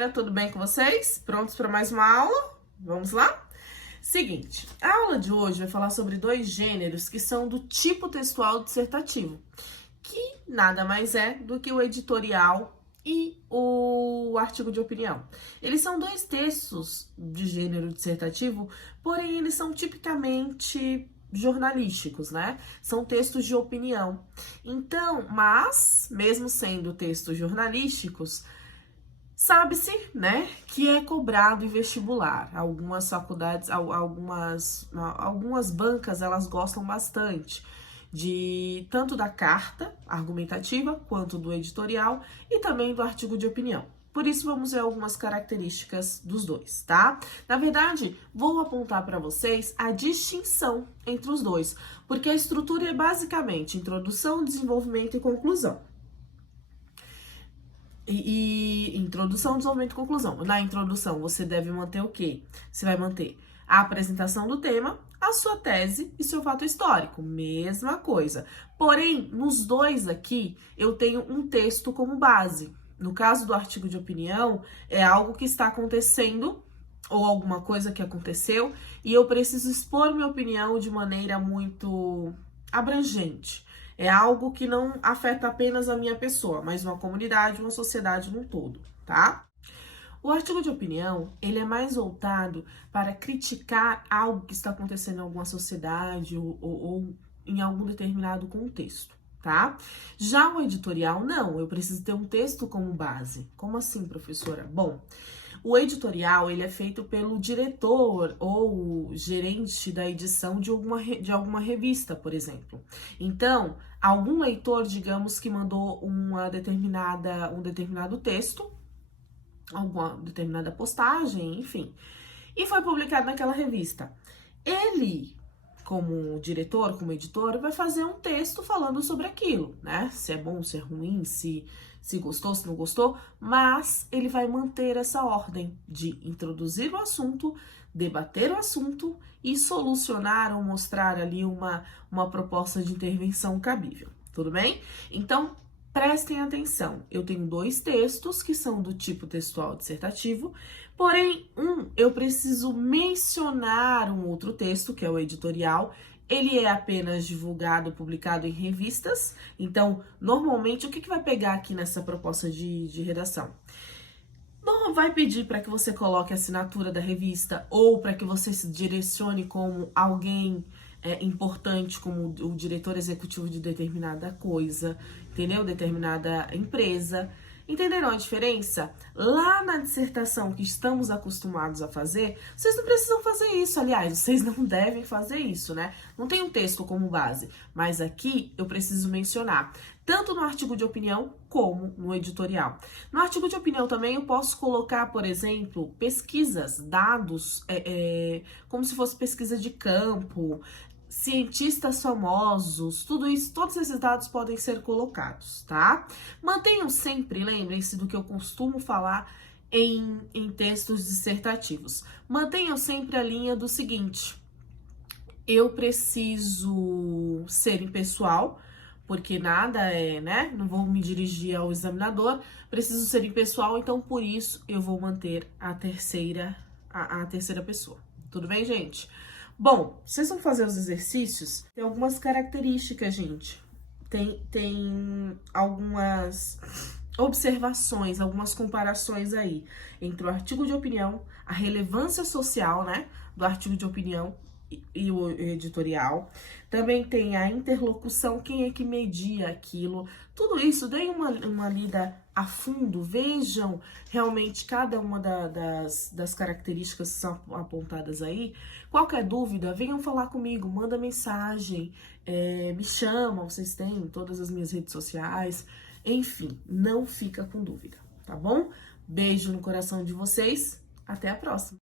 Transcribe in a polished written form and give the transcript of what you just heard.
galera, tudo bem com vocês? Prontos para mais uma aula? Vamos lá? Seguinte, a aula de hoje vai falar sobre dois gêneros que são do tipo textual dissertativo, que nada mais é do que o editorial e o artigo de opinião. Eles são dois textos de gênero dissertativo, porém eles são tipicamente jornalísticos, né? São textos de opinião. Então, mas, mesmo sendo textos jornalísticos, sabe-se, né, que é cobrado em vestibular. Algumas faculdades, algumas bancas, elas gostam bastante de tanto da carta argumentativa quanto do editorial e também do artigo de opinião. Por isso, vamos ver algumas características dos dois, tá? Na verdade, vou apontar para vocês a distinção entre os dois, porque a estrutura é basicamente introdução, desenvolvimento e conclusão. Introdução, desenvolvimento e conclusão. Na introdução, você deve manter o quê? Você vai manter a apresentação do tema, a sua tese e seu fato histórico. Mesma coisa. Porém, nos dois aqui, eu tenho um texto como base. No caso do artigo de opinião, é algo que está acontecendo ou alguma coisa que aconteceu e eu preciso expor minha opinião de maneira muito abrangente. É algo que não afeta apenas a minha pessoa, mas uma comunidade, uma sociedade num todo, tá? O artigo de opinião, ele é mais voltado para criticar algo que está acontecendo em alguma sociedade ou em algum determinado contexto, tá? Já o editorial, não, eu preciso ter um texto como base. Como assim, professora? Bom, o editorial, ele é feito pelo diretor ou gerente da edição de alguma revista, por exemplo. Então, algum leitor, digamos, que mandou um determinado texto, alguma determinada postagem, enfim, e foi publicado naquela revista. Ele, como diretor, como editor, vai fazer um texto falando sobre aquilo, né? Se é bom, se é ruim, se gostou, se não gostou, mas ele vai manter essa ordem de introduzir o assunto, debater o assunto e solucionar ou mostrar ali uma proposta de intervenção cabível, tudo bem? Então, prestem atenção, eu tenho dois textos que são do tipo textual dissertativo, porém, eu preciso mencionar um outro texto, que é o editorial. Ele é apenas divulgado, publicado em revistas. Então, normalmente, o que vai pegar aqui nessa proposta de redação? Não vai pedir para que você coloque a assinatura da revista ou para que você se direcione como alguém importante, como o diretor executivo de determinada coisa, entendeu? Determinada empresa. Entenderam a diferença? Lá na dissertação que estamos acostumados a fazer, vocês não precisam fazer isso, aliás, vocês não devem fazer isso, né? Não tem um texto como base, mas aqui eu preciso mencionar, tanto no artigo de opinião como no editorial. No artigo de opinião também eu posso colocar, por exemplo, pesquisas, dados, como se fosse pesquisa de campo, cientistas famosos, tudo isso, todos esses dados podem ser colocados, tá? Mantenham sempre, lembrem-se do que eu costumo falar em textos dissertativos. Mantenham sempre a linha do seguinte: eu preciso ser impessoal, porque nada é, né? Não vou me dirigir ao examinador, preciso ser impessoal, então por isso eu vou manter a terceira pessoa. Tudo bem, gente? Bom, vocês vão fazer os exercícios, tem algumas características, gente. Tem algumas observações, algumas comparações aí entre o artigo de opinião, a relevância social, né, do artigo de opinião e o editorial. Também tem a interlocução, quem é que media aquilo. Tudo isso, deem uma lida a fundo, vejam realmente cada uma das características que são apontadas aí. Qualquer dúvida, venham falar comigo, manda mensagem, me chamam, vocês têm todas as minhas redes sociais. Enfim, não fica com dúvida, tá bom? Beijo no coração de vocês, até a próxima!